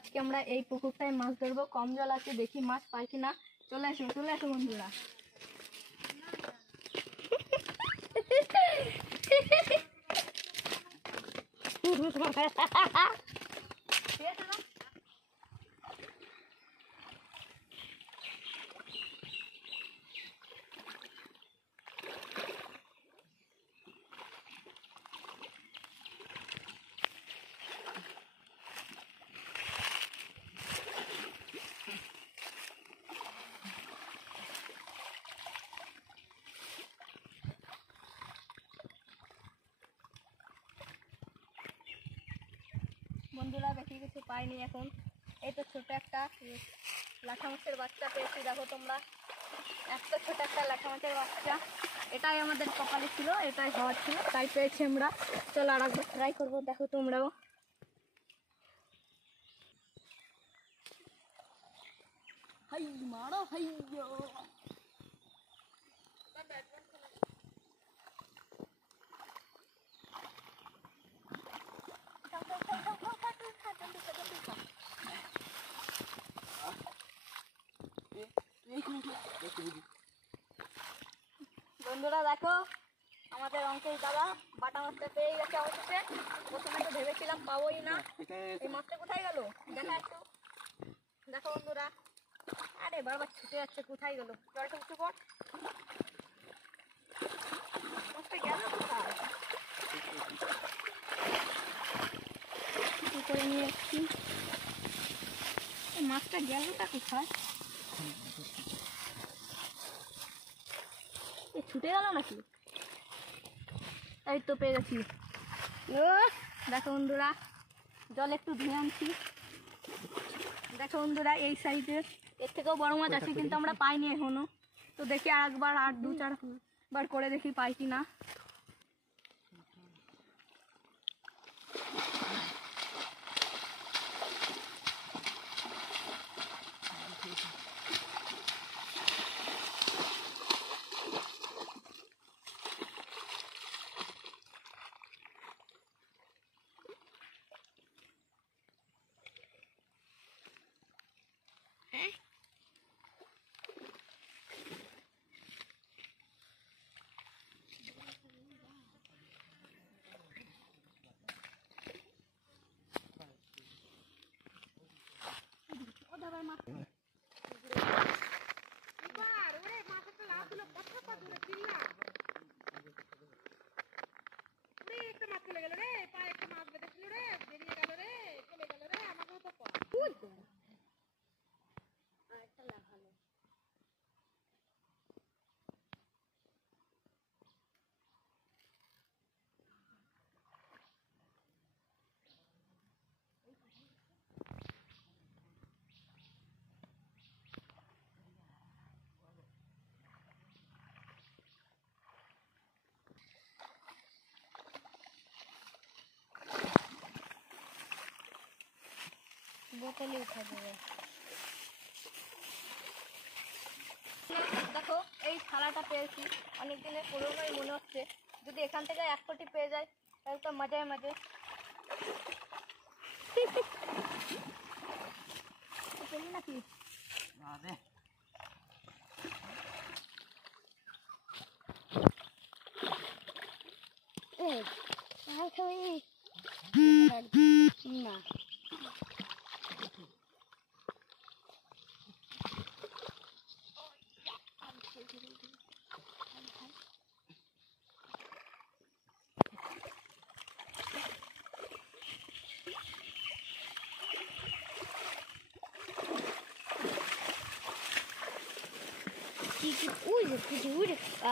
আজকে আমরা এই পুকুরটায় মাছ ধরবো। কম জল আছে, দেখি মাছ পাই কিনা। চলে আসো বন্ধুরা। বন্ধুরা দেখি কিছু পাইনি এখন। এই তো ছোট একটা লাঠা মাছের বাচ্চা পেয়েছি, দেখো তোমরা। এত ছোট একটা লাঠা মাছের বাচ্চা, এটাই আমাদের কপালে ছিল, এটাই হওয়ার ছিল, তাই পেয়েছি আমরা। চলো আর একবার ট্রাই করবো, দেখো তোমরাও। হাই মারো হাইয়ো। বন্ধুরা দেখো, আমাদের অঙ্কেশ দাদা বাটা মাছটা পেয়ে গেছে অবশেষে। প্রথমে তো ভেবেছিলাম পাবোই না। এই মাছটা কোথায় গেল দেখা একটু, দেখো বন্ধুরা। আরে বারবার ছুটে যাচ্ছে, কোথায় গেল? জলটা উঁচু কর। মাছটা গেল কোথায়? করে নিয়ে এসছি। মাছটা গেলটা কোথায়? ছুটে গেল নাকি? এই তো পেয়ে গেছি। দেখো বন্ধুরা, জল একটু ধুয়ে আনছি। দেখো বন্ধুরা, এই সাইডে এর থেকেও বড় মাছ আছে, কিন্তু আমরা পাইনি এখনো। তো দেখি আর একবার, আর 2-4 বার করে দেখি পাই কি না। বোতলে উঠা দেবে। দেখো এই থালাটা পেয়েছি, অনেক দিনের পুরোনোই মনে হচ্ছে। যদি এখান থেকে 1 কোটি পেয়ে যায় তাহলে তো মজায় মজে। পেলি নাকি? না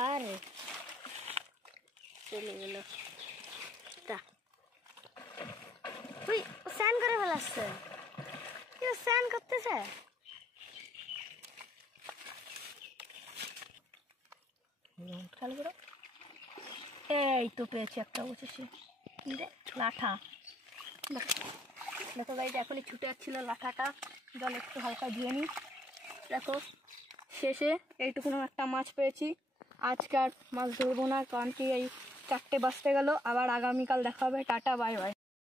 আরে চলে গেল। তুই স্নান করে ফেলাচ্ছে, স্নান করতেছে। এই তো পেয়েছি একটা অবশেষে। লাঠা। দেখো গাইজ, এখনই ছুটে যাচ্ছিল লাঠাটা। জল একটু হালকা ধুয়ে নিই। দেখো শেষে এইটুকুনো একটা মাছ পেয়েছি। আজকে আর মাছ ধরবো না, কারণ কি এই 4টে বাজতে গেল। আবার আগামীকাল দেখা হবে। Tata, bye bye.